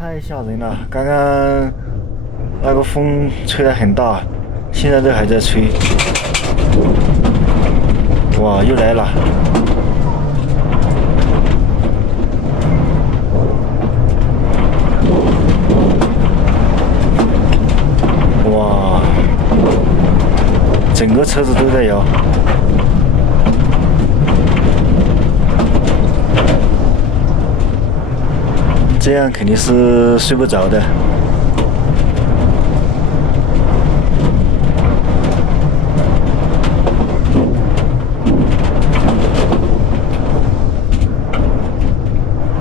太吓人了！刚刚那个风吹得很大，现在都还在吹。哇，又来了！哇，整个车子都在摇。这样肯定是睡不着的。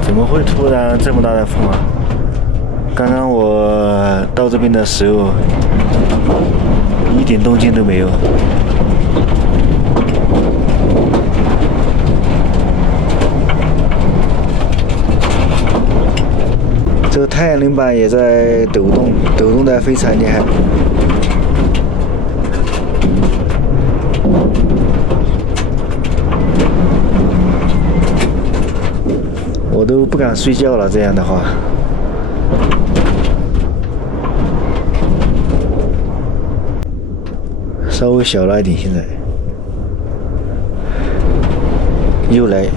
怎么会突然这么大的风啊？刚刚我到这边的时候，一点动静都没有。这个太阳能板也在抖动，抖动的非常厉害。我都不敢睡觉了，这样的话。稍微小了一点，现在。又来。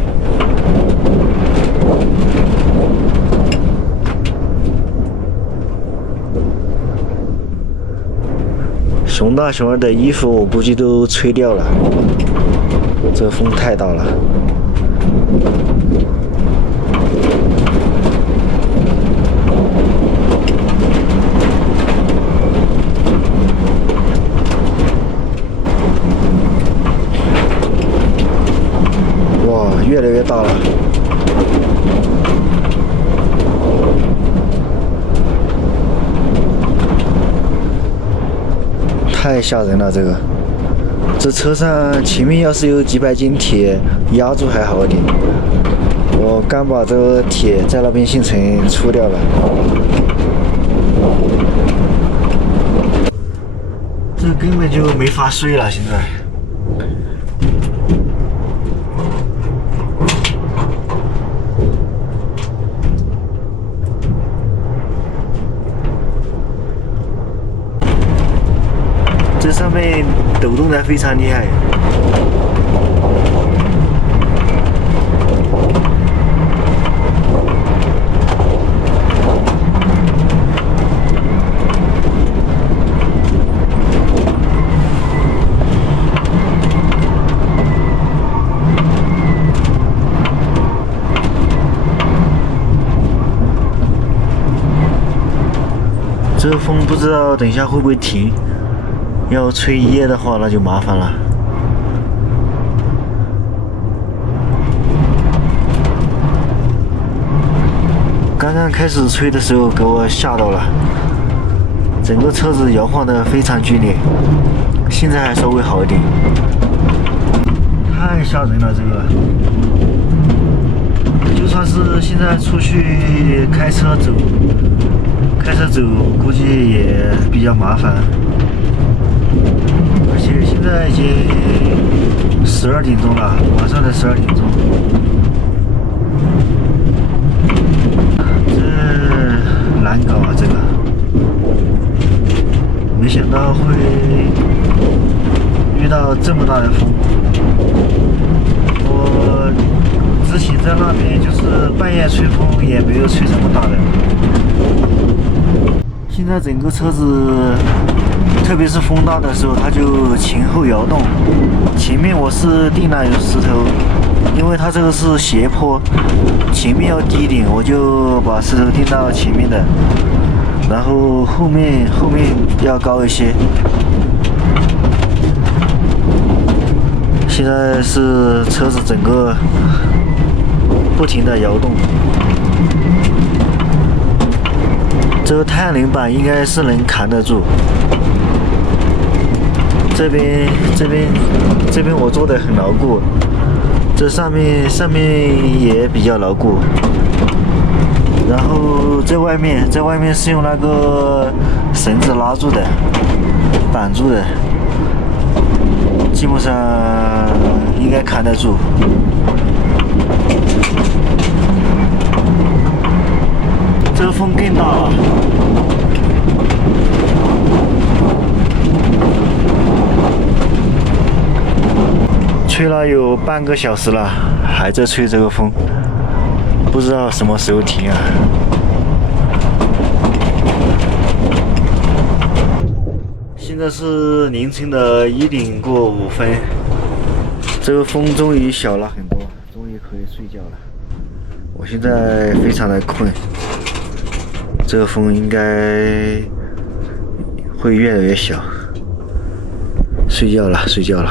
熊大熊二的衣服我估计都吹掉了，这风太大了。哇，越来越大了。太吓人了，这车上前面要是有几百斤铁压住还好一点，我刚把这个铁在那边新城出掉了，这根本就没法睡了，现在。这上面抖动的非常厉害。这风不知道等一下会不会停。要吹一夜的话，那就麻烦了。刚刚开始吹的时候，给我吓到了，整个车子摇晃得非常剧烈。现在还稍微好一点。太吓人了，这个。就算是现在出去开车走，估计也比较麻烦。而且现在已经12点钟了，晚上的12点钟，这难搞啊！这个，没想到会遇到这么大的风。我之前在那边就是半夜吹风，也没有吹这么大的。现在整个车子，特别是风大的时候，它就前后摇动。前面我是定了有石头，因为它这个是斜坡，前面要低一点，我就把石头定到前面的，然后后面要高一些。现在是车子整个不停的摇动。这个太阳能板应该是能扛得住。这边我做的很牢固，这上面也比较牢固。然后在外面是用那个绳子拉住的，绑住的，基本上应该扛得住。这个风更大了。吹了有半个小时了，还在吹这个风，不知道什么时候停啊。现在是凌晨的1点过5分，这个风终于小了很多，终于可以睡觉了。我现在非常的困，这个风应该会越来越小。睡觉了，睡觉了。